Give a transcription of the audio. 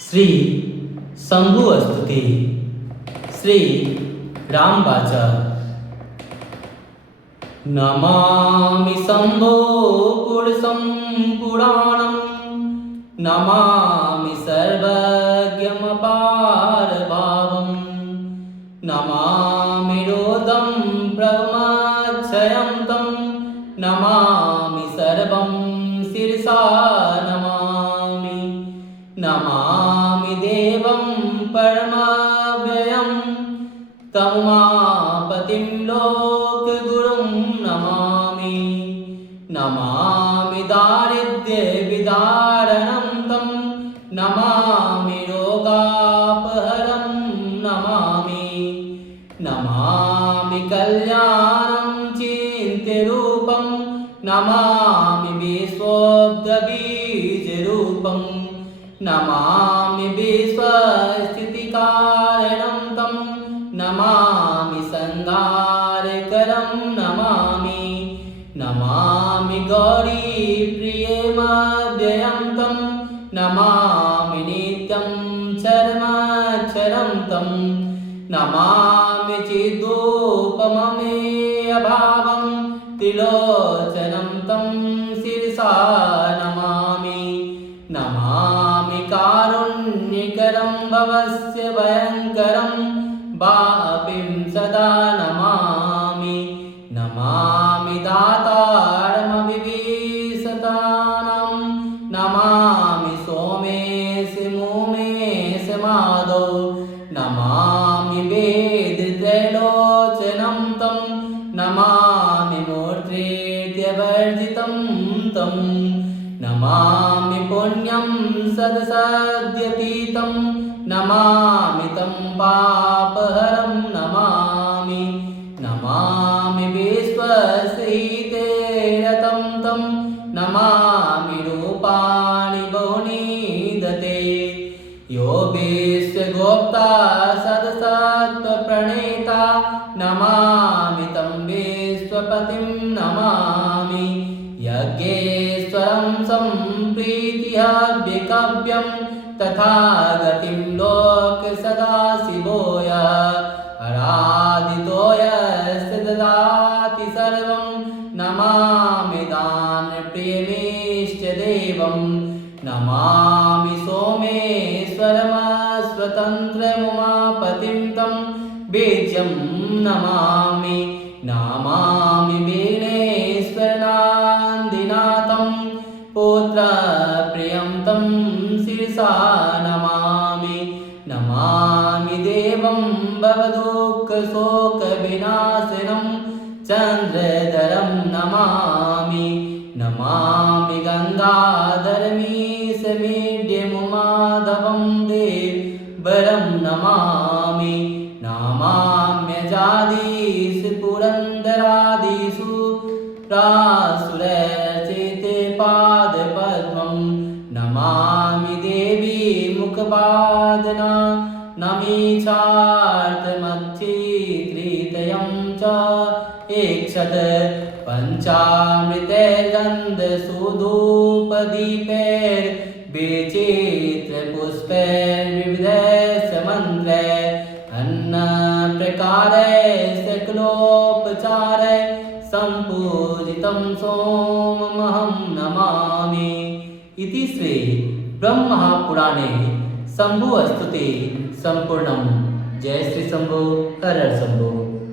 श्री शंभुस्तुति श्री रामवाचा नमामि शंभो पुरुषं पुराणं नमामि सर्वज्ञमपारभावं नमामि रोदं ब्रह्मक्षयं तं नमामि सर्वं शिरसा नमामि नमामि देवं परमव्ययं तमुमापतिं लोकगुरुं नमामि नमामि दारिद्र्यविदारणं तं नमामि रोगापहरं नमामि नमामि कल्याणं चिन्त्यरूपं नमामि विश्वोऽब्धबीजरूपं नमामि विश्वस्थितिकारणं तं नमामि संहारकरं नमामि नमामि गौरीप्रियमव्ययं तं नमामि नित्यं चरमक्षरं तं नमामि चिदुपममेयभावं त्रिलोचनं तं शिरसा नमामि नमामि कारुण्यकरं भवस्य भयङ्करं वापिं सदा नमामि नमामि दातारमविवीसतानां नमामि सोमेश मोमेश माधौ नमामि वेदत्रैलोचनं तं नमामि मूर्तिर्यवर्जितं तं नमामि पुण्यं सदसद्यतीतं नमामि तं पापहरं नमामि नमामि विश्वसहितेरतं तं नमामि रूपाणि बहुनि दते यो विश्वगोप्ता सदसत्त्वप्रणेता नमामि तं विश्वपतिं नमामि यज्ञेश्वरं सम्प्रीतिहव्यकव्यं तथागतिं लोकसदाशिवोय आराधितो यस्य ददाति सर्वं नमामि दानप्रियमीष्टदेवं नमामि सोमेश्वरमस्वतन्त्रमुमापतिं तं बीजं नमामि नमामि वीणेश्वरनान्दिनाथं पुत्रप्रियं तं शिरसा नमामि नमामि देवं भवदुःखशोकविनाशनं चन्द्रधरं नमामि नमामि गङ्गाधरमीशमीड्यमुमाधवं देवरं नमामि नमाम्यजादीश पुरन्दरादिषु रासुरचेते पादपद्मं नमामि देवी मुखपादना नमीचार्थमच्छित्रितयं च एकशत पञ्चामृतैर्गन्धसूदोपदीपैर्विचित्रपुष्पैर्विविधस्य मन्त्रैः अन्नप्रकारैः सकलोपचारैः सम्पूजितं सोममहं नमामि इति श्री ब्रह्मपुराणे शंभुस्तुति संपूर्णं। जय श्री शंभु हर हर शंभु।